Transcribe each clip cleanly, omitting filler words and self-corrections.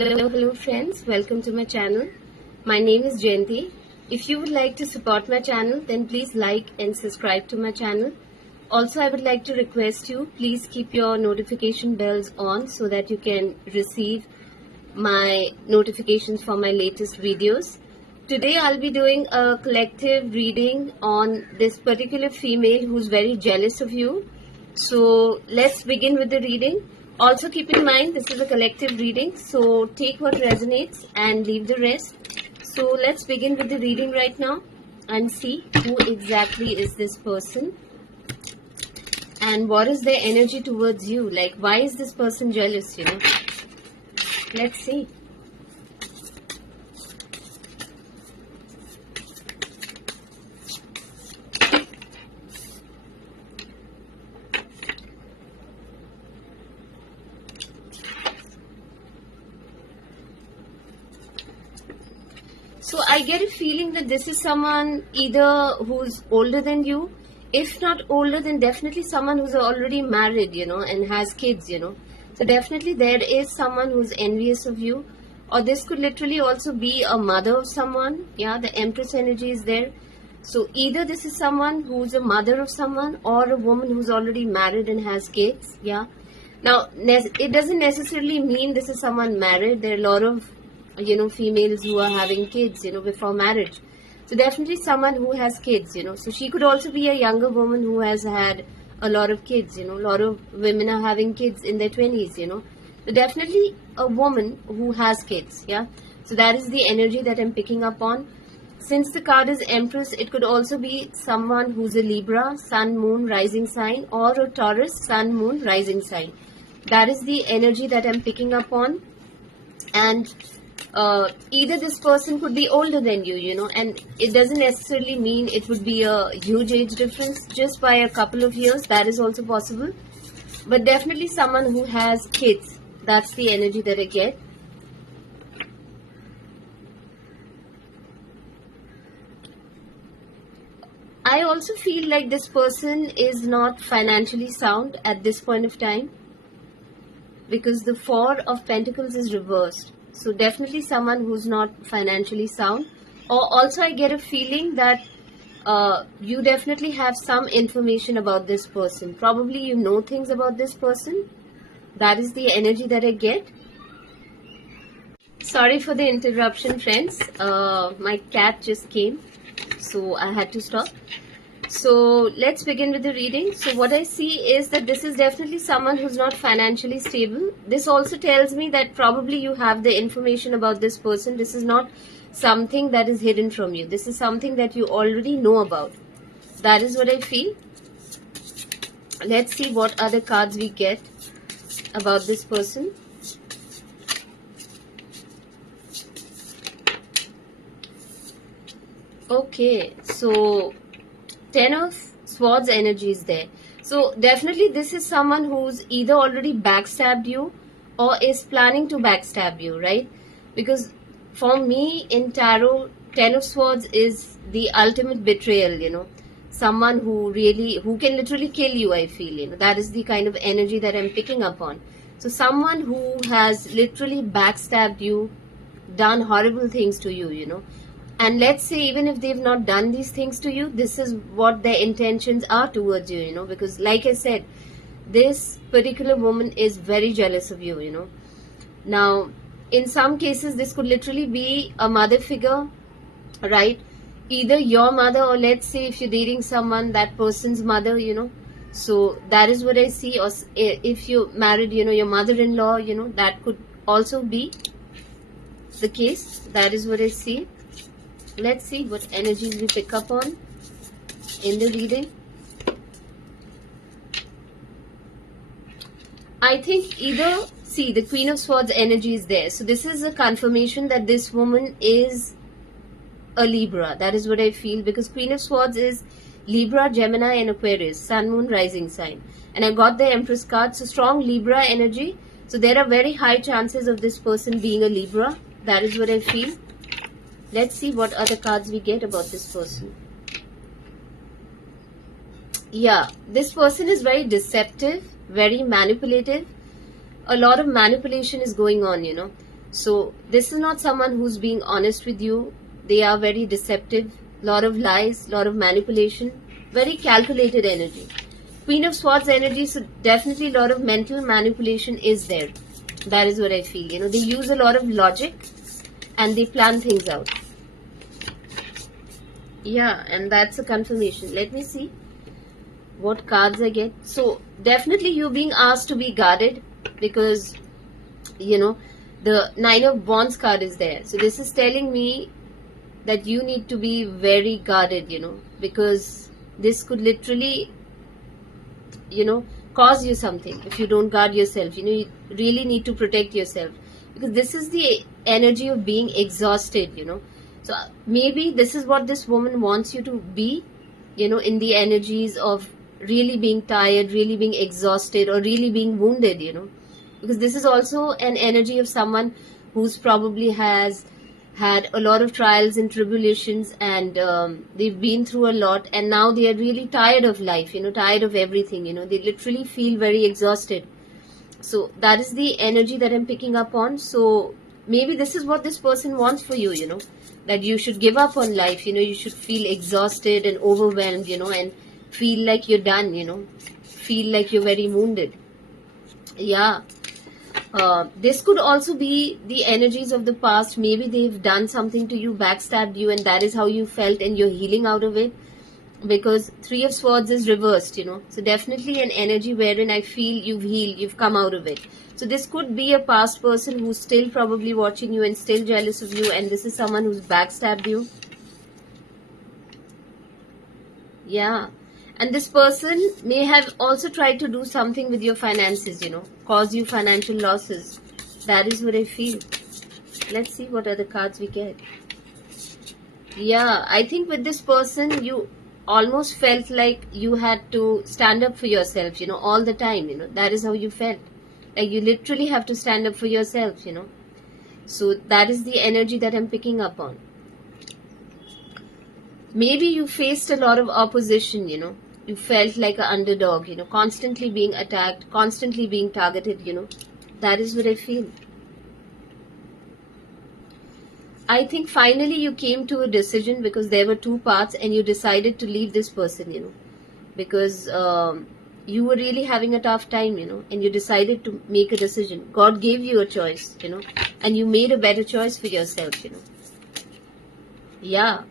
Hello friends, welcome to my channel. My name is Jayanti. If you would like to support my channel, then please like and subscribe to my channel. Also, I would like to request you, please keep your notification bells on so that you can receive my notifications for my latest videos. Today I'll be doing a collective reading on this particular female who's very jealous of you. So let's begin with the reading. Also keep in mind this is a collective reading, so take what resonates and leave the rest. So let's begin with the reading right now and see who exactly is this person and what is their energy towards you. Like, why is this person jealous, Let's see. So I get a feeling that this is someone either who's older than you. If not older, then definitely someone who's already married, and has kids, So definitely there is someone who's envious of you. Or this could literally also be a mother of someone. Yeah, the Empress energy is there. So either this is someone who's a mother of someone or a woman who's already married and has kids. Yeah. Now, it doesn't necessarily mean this is someone married. There are a lot of females who are having kids, before marriage. So definitely someone who has kids, So she could also be a younger woman who has had a lot of kids, A lot of women are having kids in their 20s, So definitely a woman who has kids, yeah. So that is the energy that I'm picking up on. Since the card is Empress, it could also be someone who's a Libra, Sun, Moon, Rising sign, or a Taurus, Sun, Moon, Rising sign. That is the energy that I'm picking up on. And either this person could be older than you, and it doesn't necessarily mean it would be a huge age difference, just by a couple of years. That is also possible, but definitely someone who has kids. That's the energy that I get. I also feel like this person is not financially sound at this point of time, because the Four of Pentacles is reversed. So definitely someone who's not financially sound. Or also I get a feeling that you definitely have some information about this person. Probably you know things about this person. That is the energy that I get. Sorry for the interruption, friends. My cat just came, so I had to stop. So let's begin with the reading. So what I see is that this is definitely someone who's not financially stable. This also tells me that probably you have the information about this person. This is not something that is hidden from you. This is something that you already know about. That is what I feel. Let's see what other cards we get about this person. Okay, so 10 of Swords energy is there. So definitely this is someone who's either already backstabbed you or is planning to backstab you, right? Because for me in tarot, 10 of Swords is the ultimate betrayal, Someone who can literally kill you, I feel, That is the kind of energy that I'm picking up on. So someone who has literally backstabbed you, done horrible things to you, And let's say even if they've not done these things to you, this is what their intentions are towards you, Because like I said, this particular woman is very jealous of you, Now, in some cases, this could literally be a mother figure, right? Either your mother, or let's say if you're dating someone, that person's mother, So that is what I see. Or if you're married, your mother-in-law, that could also be the case. That is what I see. Let's see what energies we pick up on in the reading. I think either, see, the Queen of Swords energy is there. So this is a confirmation that this woman is a Libra. That is what I feel, because Queen of Swords is Libra, Gemini and Aquarius, Sun, Moon, Rising sign. And I got the Empress card, so strong Libra energy. So there are very high chances of this person being a Libra. That is what I feel. Let's see what other cards we get about this person. Yeah, this person is very deceptive, very manipulative. A lot of manipulation is going on, So this is not someone who's being honest with you. They are very deceptive, lot of lies, lot of manipulation, very calculated energy. Queen of Swords energy, so definitely a lot of mental manipulation is there. That is what I feel. They use a lot of logic and they plan things out. Yeah, and that's a confirmation. Let me see what cards I get. So definitely you're being asked to be guarded because the Nine of Wands card is there. So this is telling me that you need to be very guarded, because this could literally, cause you something if you don't guard yourself. You really need to protect yourself because this is the energy of being exhausted, So maybe this is what this woman wants you to be, in the energies of really being tired, really being exhausted, or really being wounded, because this is also an energy of someone who's probably has had a lot of trials and tribulations, and they've been through a lot, and now they are really tired of life, tired of everything, they literally feel very exhausted. So that is the energy that I'm picking up on. So maybe this is what this person wants for you, that you should give up on life, you should feel exhausted and overwhelmed, and feel like you're done, feel like you're very wounded. Yeah. This could also be the energies of the past. Maybe they've done something to you, backstabbed you, and that is how you felt, and you're healing out of it. Because Three of Swords is reversed, So definitely an energy wherein I feel you've healed, you've come out of it. So this could be a past person who's still probably watching you and still jealous of you, and this is someone who's backstabbed you. Yeah. And this person may have also tried to do something with your finances, cause you financial losses. That is what I feel. Let's see what other cards we get. Yeah, I think with this person, you almost felt like you had to stand up for yourself, all the time, That is how you felt. Like you literally have to stand up for yourself, So that is the energy that I'm picking up on. Maybe you faced a lot of opposition, You felt like an underdog, constantly being attacked, constantly being targeted, That is what I feel. I think finally you came to a decision because there were two paths and you decided to leave this person, because you were really having a tough time, and you decided to make a decision. God gave you a choice, and you made a better choice for yourself, Yeah,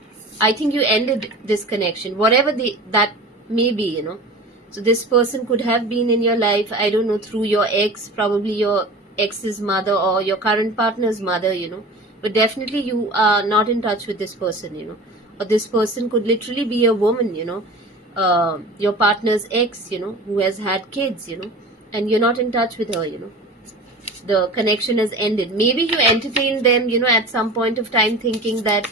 I think you ended this connection, whatever that may be, So this person could have been in your life, I don't know, through your ex, probably your ex's mother or your current partner's mother, But definitely you are not in touch with this person, Or this person could literally be a woman, your partner's ex, who has had kids, and you're not in touch with her, The connection has ended. Maybe you entertained them, at some point of time thinking that,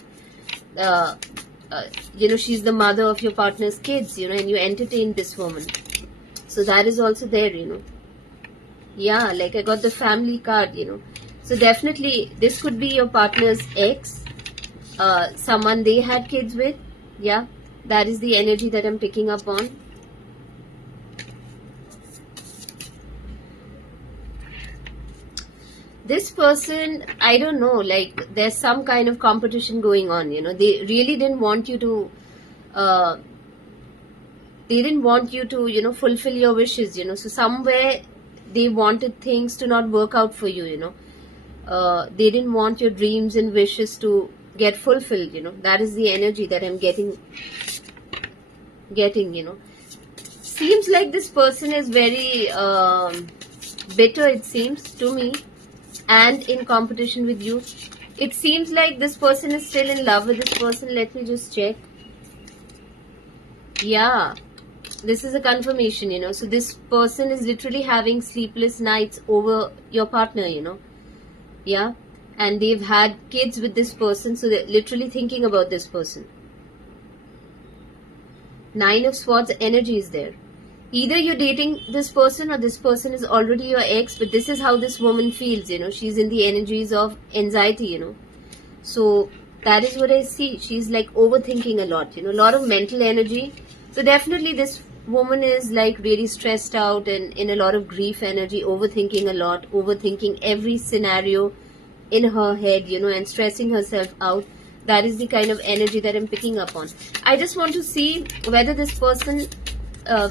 she's the mother of your partner's kids, and you entertained this woman. So that is also there, Yeah, like I got the family card, So definitely this could be your partner's ex, someone they had kids with. Yeah, that is the energy that I'm picking up on. This person, I don't know, like there's some kind of competition going on, They really didn't want you to, fulfill your wishes, So somewhere they wanted things to not work out for you, They didn't want your dreams and wishes to get fulfilled, That is the energy that I'm getting, Seems like this person is very bitter, it seems to me, and in competition with you. It seems like this person is still in love with this person. Let me just check. Yeah, this is a confirmation, So this person is literally having sleepless nights over your partner, Yeah, and they've had kids with this person, so they're literally thinking about this person. Nine of Swords energy is there. Either you're dating this person or this person is already your ex, but this is how this woman feels, She's in the energies of anxiety, So that is what I see. She's like overthinking a lot, a lot of mental energy. So definitely this woman is like really stressed out and in a lot of grief energy, overthinking a lot, overthinking every scenario, in her head, and stressing herself out. That is the kind of energy that I'm picking up on. I just want to see whether this person,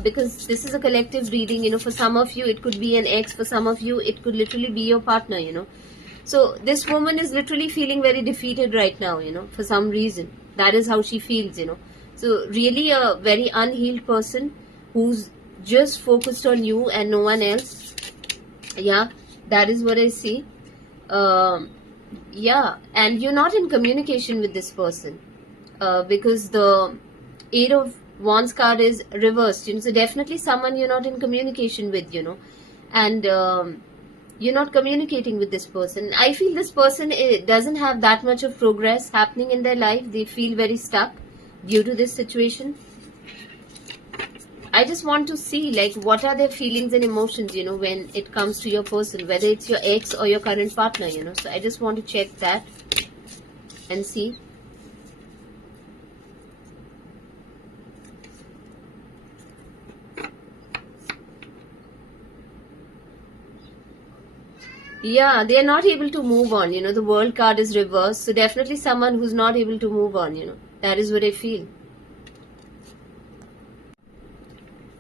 because this is a collective reading, for some of you it could be an ex, for some of you it could literally be your partner. So this woman is literally feeling very defeated right now, for some reason. That is how she feels. So really a very unhealed person who's just focused on you and no one else. Yeah, that is what I see. Yeah, and you're not in communication with this person, because the Eight of Wands card is reversed. So definitely someone you're not in communication with, and you're not communicating with this person. I feel this person doesn't have that much of progress happening in their life. They feel very stuck due to this situation. I just want to see, like, what are their feelings and emotions, when it comes to your person, whether it's your ex or your current partner, So I just want to check that and see. Yeah, they are not able to move on, the world card is reversed. So definitely someone who's not able to move on, That is what I feel.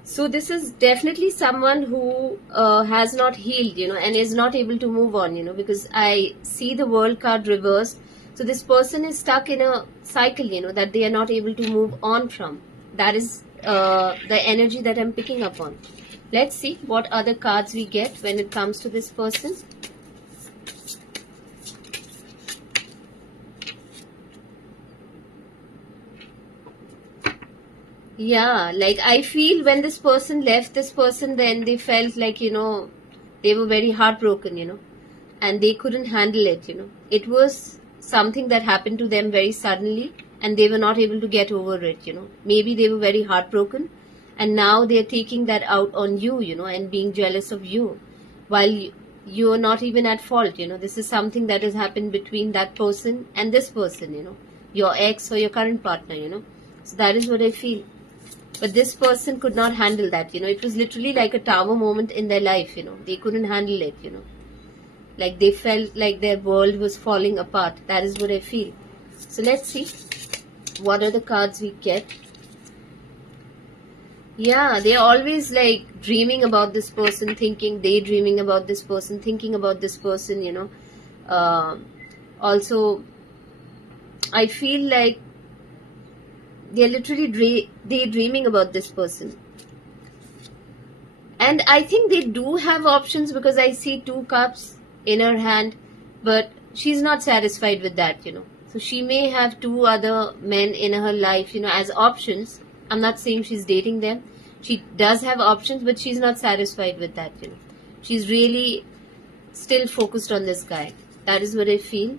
So this is definitely someone who has not healed, and is not able to move on, because I see the world card reversed. So this person is stuck in a cycle, that they are not able to move on from. That is the energy that I'm picking up on. Let's see what other cards we get when it comes to this person. Yeah, like I feel when this person left this person, then they felt like, they were very heartbroken, and they couldn't handle it. It was something that happened to them very suddenly, and they were not able to get over it. Maybe they were very heartbroken, and now they're taking that out on you, and being jealous of you, while you're not even at fault. This is something that has happened between that person and this person, your ex or your current partner. So that is what I feel. But this person could not handle that, It was literally like a tower moment in their life, They couldn't handle it, Like they felt like their world was falling apart. That is what I feel. So let's see what are the cards we get. Yeah, they're always like dreaming about this person, daydreaming about this person, thinking about this person, Also, I feel like they're literally daydreaming about this person. And I think they do have options, because I see 2 cups in her hand, but she's not satisfied with that, So she may have 2 other men in her life, as options. I'm not saying she's dating them. She does have options, but she's not satisfied with that, She's really still focused on this guy. That is what I feel.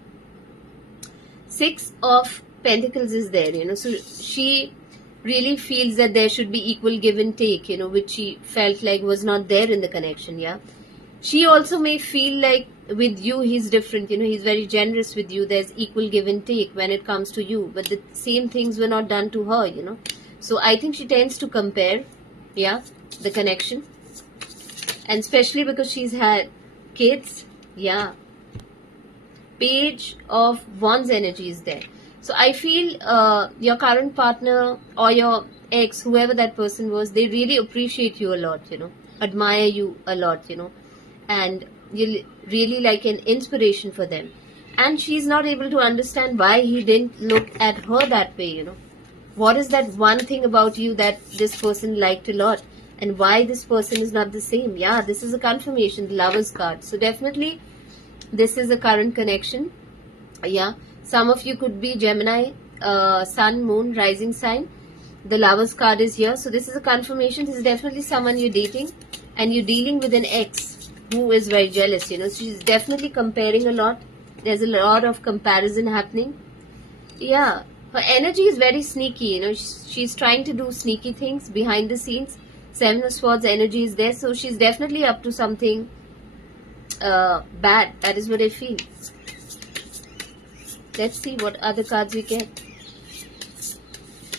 6 of Pentacles is there, so she really feels that there should be equal give and take, which she felt like was not there in the connection. Yeah, she also may feel like with you he's different, he's very generous with you, there's equal give and take when it comes to you, but the same things were not done to her, So I think she tends to compare, yeah, the connection, and especially because she's had kids. Yeah, Page of Wands energy is there. So I feel your current partner or your ex, whoever that person was, they really appreciate you a lot, admire you a lot, and you're really like an inspiration for them. And she's not able to understand why he didn't look at her that way, What is that one thing about you that this person liked a lot, and why this person is not the same? Yeah, this is a confirmation, the Lovers card. So definitely this is a current connection. Yeah, some of you could be Gemini, Sun, Moon, Rising sign. The Lovers card is here. So this is a confirmation. This is definitely someone you're dating, and you're dealing with an ex who is very jealous. She's definitely comparing a lot. There's a lot of comparison happening. Yeah, her energy is very sneaky. She's trying to do sneaky things behind the scenes. 7 of Swords energy is there. So she's definitely up to something bad. That is what I feel. Let's see what other cards we get.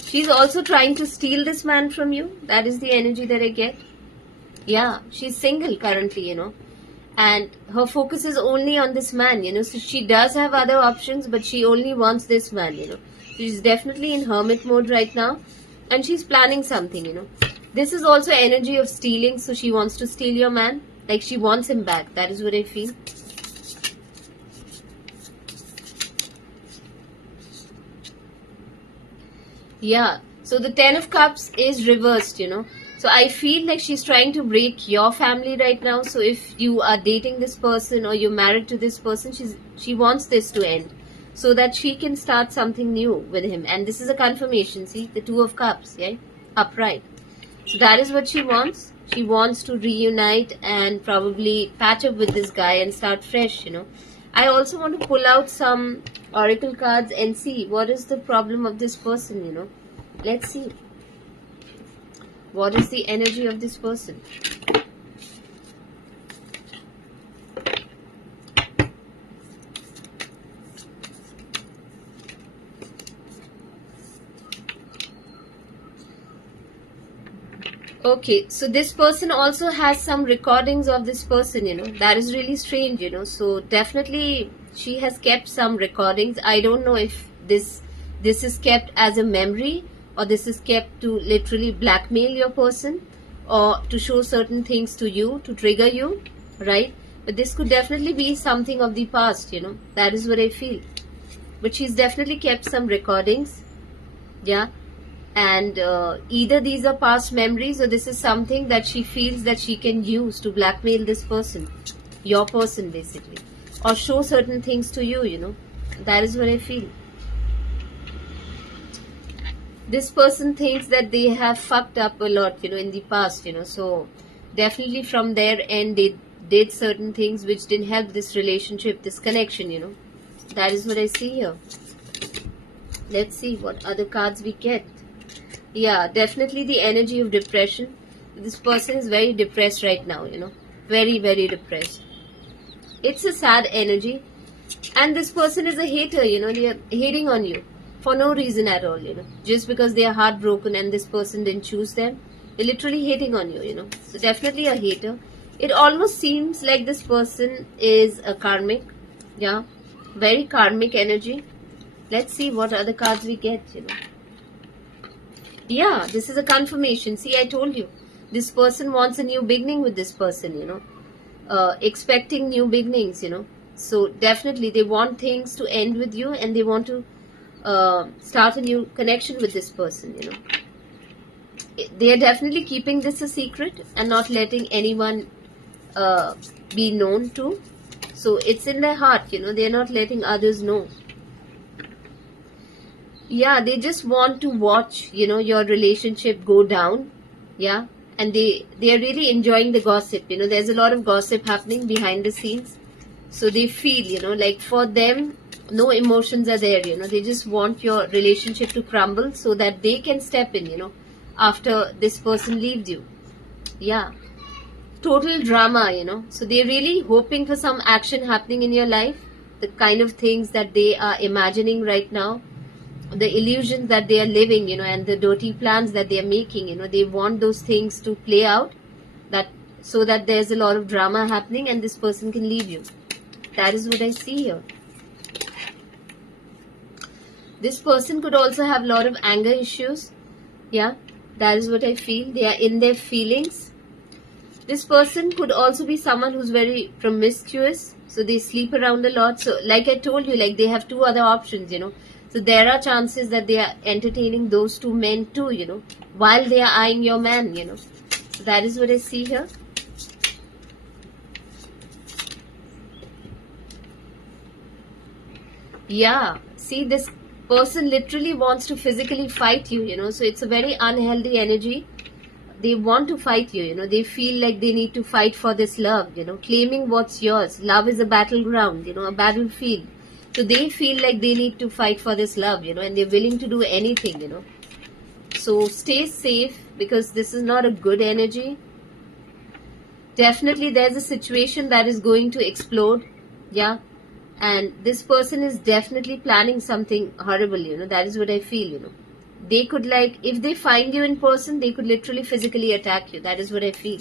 She's also trying to steal this man from you. That is the energy that I get. Yeah, she's single currently, and her focus is only on this man, so she does have other options, but she only wants this man. She's definitely in hermit mode right now, and she's planning something. This is also energy of stealing, so she wants to steal your man, like she wants him back. That is what I feel. Yeah, so the 10 of Cups is reversed. So I feel like she's trying to break your family right now. So if you are dating this person or you're married to this person, she wants this to end so that she can start something new with him. And this is a confirmation. See, the 2 of Cups, yeah, upright. So that is what she wants. She wants to reunite and probably patch up with this guy and start fresh. I also want to pull out some oracle cards and see what is the problem of this person. Let's see. What is the energy of this person? Okay, so this person also has some recordings of this person. That is really strange. So definitely she has kept some recordings. I don't know if this is kept as a memory, or this is kept to literally blackmail your person, or to show certain things to you, to trigger you, right? But this could definitely be something of the past. That is what I feel. But she's definitely kept some recordings, yeah. And either these are past memories, or this is something that she feels that she can use to blackmail this person, your person basically, or show certain things to you. That is what I feel. This person thinks that they have fucked up a lot, in the past, so definitely from their end they did certain things which didn't help this relationship, this connection. That is what I see here. Let's see what other cards we get. Yeah, definitely the energy of depression. This person is very depressed right now, very, very depressed. It's a sad energy, and this person is a hater, they are hating on you for no reason at all, just because they are heartbroken and this person didn't choose them. They're literally hating on you, so definitely a hater. It almost seems like this person is a karmic, yeah, very karmic energy. Let's see what other cards we get. Yeah, this is a confirmation. See, I told you, this person wants a new beginning with this person, expecting new beginnings, so definitely they want things to end with you, and they want to start a new connection with this person. They are definitely keeping this a secret and not letting anyone be known to. So it's in their heart, they are not letting others know. Yeah, they just want to watch, your relationship go down. Yeah, and they are really enjoying the gossip. There's a lot of gossip happening behind the scenes. So they feel, like for them, no emotions are there. They just want your relationship to crumble so that they can step in, after this person leaves you. Yeah, total drama. So they're really hoping for some action happening in your life. The kind of things that they are imagining right now, the illusions that they are living, and the dirty plans that they are making, they want those things to play out, that so that there's a lot of drama happening and this person can leave you. That is what I see here. This person could also have a lot of anger issues. Yeah, that is what I feel. They are in their feelings. This person could also be someone who's very promiscuous. So they sleep around a lot. So like I told you, like they have two other options, So there are chances that they are entertaining those two men too, while they are eyeing your man, So that is what I see here. Yeah, see, this person literally wants to physically fight you, So it's a very unhealthy energy. They want to fight you, They feel like they need to fight for this love, claiming what's yours. Love is a battleground, a battlefield. So they feel like they need to fight for this love, and they're willing to do anything, So stay safe, because this is not a good energy. Definitely there's a situation that is going to explode, yeah. And this person is definitely planning something horrible, That is what I feel, They could, like, if they find you in person, they could literally physically attack you. That is what I feel.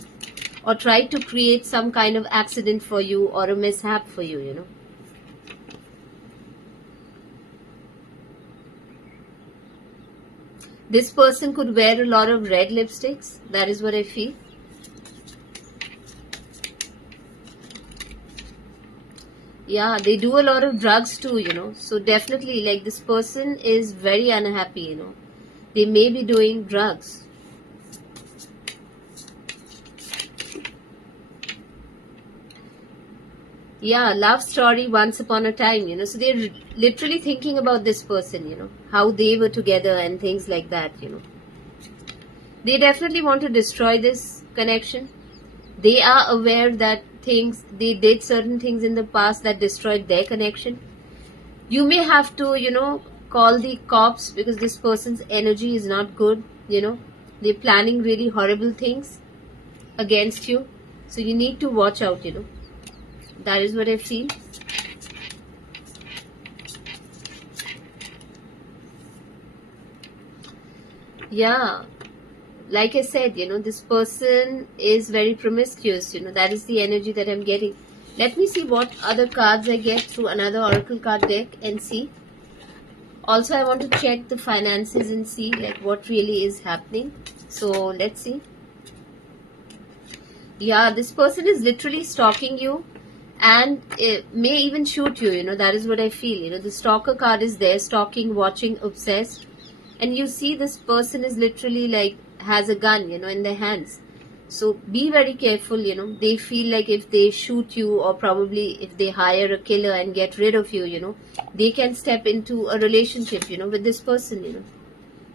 or try to create some kind of accident for you or a mishap for you, you know. This person could wear a lot of red lipsticks. That is what I feel. Yeah, they do a lot of drugs too, you know. So definitely, like, this person is very unhappy, you know. They may be doing drugs. Yeah, love story once upon a time, you know. So they're literally thinking about this person, you know, how they were together and things like that, you know. They definitely want to destroy this connection. They are aware that they did certain things in the past that destroyed their connection. You may have to, you know, call the cops because this person's energy is not good, you know. They're planning really horrible things against you. So you need to watch out, you know. That is what I feel. Yeah, like I said, you know, this person is very promiscuous, you know. That is the energy that I'm getting. Let me see what other cards I get through another oracle card deck and see. Also, I want to check the finances and see like what really is happening. So let's see. Yeah, this person is literally stalking you and it may even shoot you, you know. That is what I feel, you know. The stalker card is there, stalking, watching, obsessed. And you see this person is literally like has a gun, you know, in their hands. So be very careful, you know. They feel like if they shoot you or probably if they hire a killer and get rid of you, you know, they can step into a relationship, you know, with this person, you know.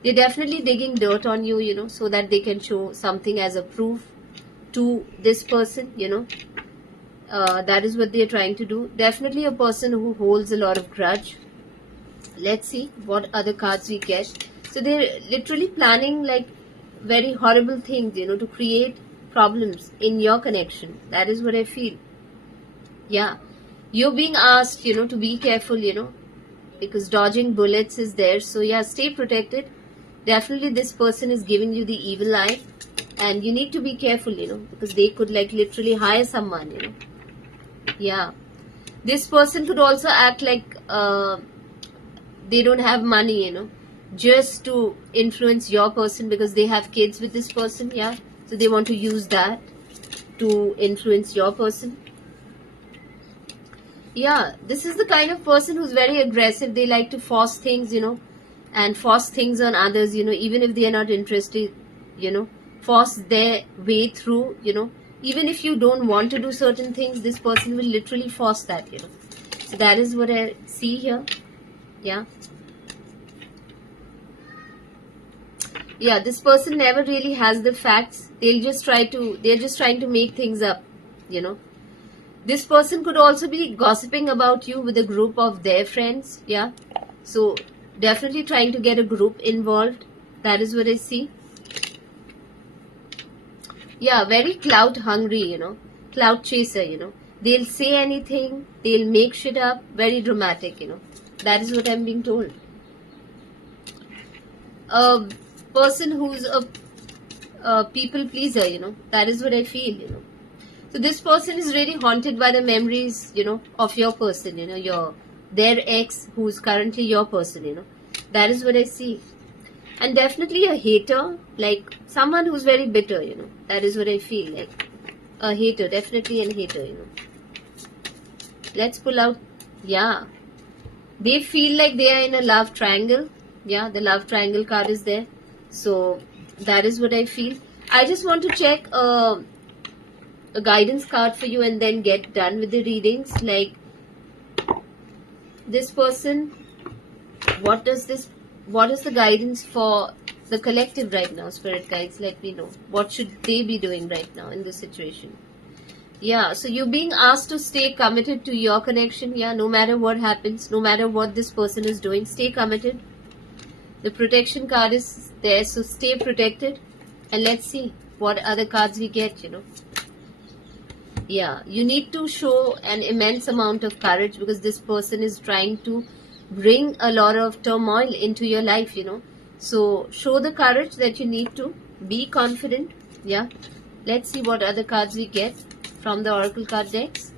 They're definitely digging dirt on you, you know, so that they can show something as a proof to this person, you know. That is what they're trying to do. Definitely a person who holds a lot of grudge. Let's see what other cards we get. So they're literally planning like very horrible things, you know, to create problems in your connection. That is what I feel. Yeah, you're being asked, you know, to be careful, you know, because dodging bullets is there. So yeah, stay protected. Definitely this person is giving you the evil eye and you need to be careful, you know, because they could like literally hire someone, you know. Yeah, this person could also act like they don't have money, you know, just to influence your person because they have kids with this person. Yeah, so they want to use that to influence your person. Yeah, this is the kind of person who's very aggressive. They like to force things, you know, and force things on others, you know, even if they are not interested, you know, force their way through, you know. Even if you don't want to do certain things, this person will literally force that, you know. So that is what I see here. Yeah. Yeah, this person never really has the facts. They're just trying to make things up, you know. This person could also be gossiping about you with a group of their friends. Yeah, so definitely trying to get a group involved. That is what I see. Yeah, very clout hungry, you know, clout chaser, you know. They'll say anything, they'll make shit up, very dramatic, you know. That is what I'm being told. A person who's a people pleaser, you know. That is what I feel, you know. So this person is really haunted by the memories, you know, of your person, you know, their ex who's currently your person, you know. That is what I see. And definitely a hater, like someone who's very bitter, you know. That is what I feel, like a hater, definitely a hater, you know. Let's pull out, yeah. They feel like they are in a love triangle. Yeah, the love triangle card is there. So that is what I feel. I just want to check a guidance card for you and then get done with the readings. Like this person, what is the guidance for the collective right now? Spirit guides, let me know. What should they be doing right now in this situation? Yeah, so you're being asked to stay committed to your connection. Yeah, no matter what happens, no matter what this person is doing, stay committed. The protection card is there, so stay protected. And let's see what other cards we get, you know. Yeah, you need to show an immense amount of courage because this person is trying to bring a lot of turmoil into your life, you know. So show the courage that you need to. Be confident. Yeah. Let's see what other cards we get from the oracle card decks.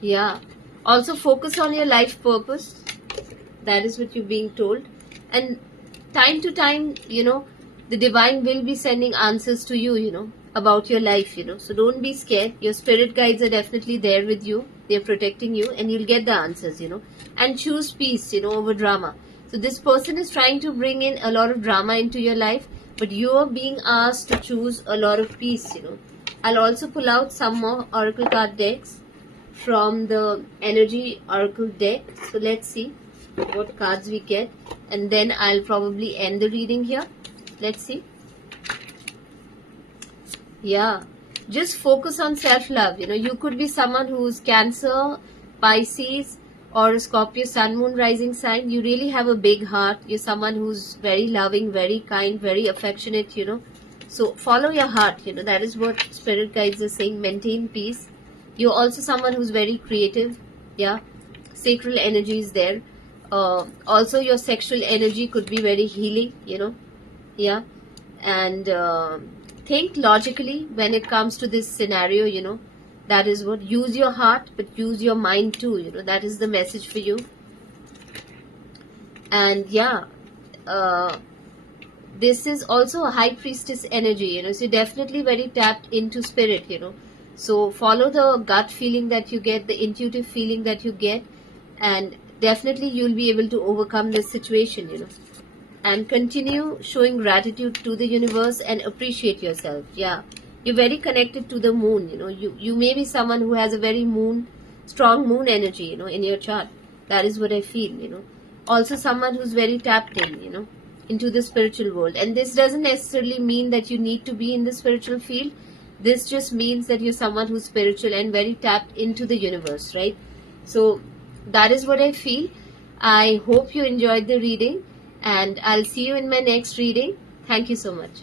Yeah. Also focus on your life purpose. That is what you're being told. And time to time, the divine will be sending answers to you, about your life, So don't be scared. Your spirit guides are definitely there with you. They're protecting you and you'll get the answers, And choose peace, over drama. So this person is trying to bring in a lot of drama into your life, but you're being asked to choose a lot of peace, I'll also pull out some more oracle card decks from the energy oracle deck. So let's see what cards we get, and then I'll probably end the reading here. Let's see. Yeah, just focus on self-love. You could be someone who's Cancer, Pisces, or a Scorpio Sun, Moon, Rising sign. You really have a big heart. You're someone who's very loving, very kind, very affectionate, So follow your heart, that is what spirit guides are saying. Maintain peace. You're also someone who's very creative. Yeah, sacral energy is there. Also your sexual energy could be very healing, Yeah, and think logically when it comes to this scenario, that is what, use your heart but use your mind too, that is the message for you. And yeah, this is also a high priestess energy, so you're definitely very tapped into spirit, so follow the gut feeling that you get, the intuitive feeling that you get, and definitely you'll be able to overcome this situation, and continue showing gratitude to the universe and appreciate yourself. Yeah, you're very connected to the moon, you may be someone who has a very strong moon energy, in your chart. That is what I feel, also someone who's very tapped in, into the spiritual world. And this doesn't necessarily mean that you need to be in the spiritual field. This just means that you're someone who's spiritual and very tapped into the universe, right? So that is what I feel. I hope you enjoyed the reading, and I'll see you in my next reading. Thank you so much.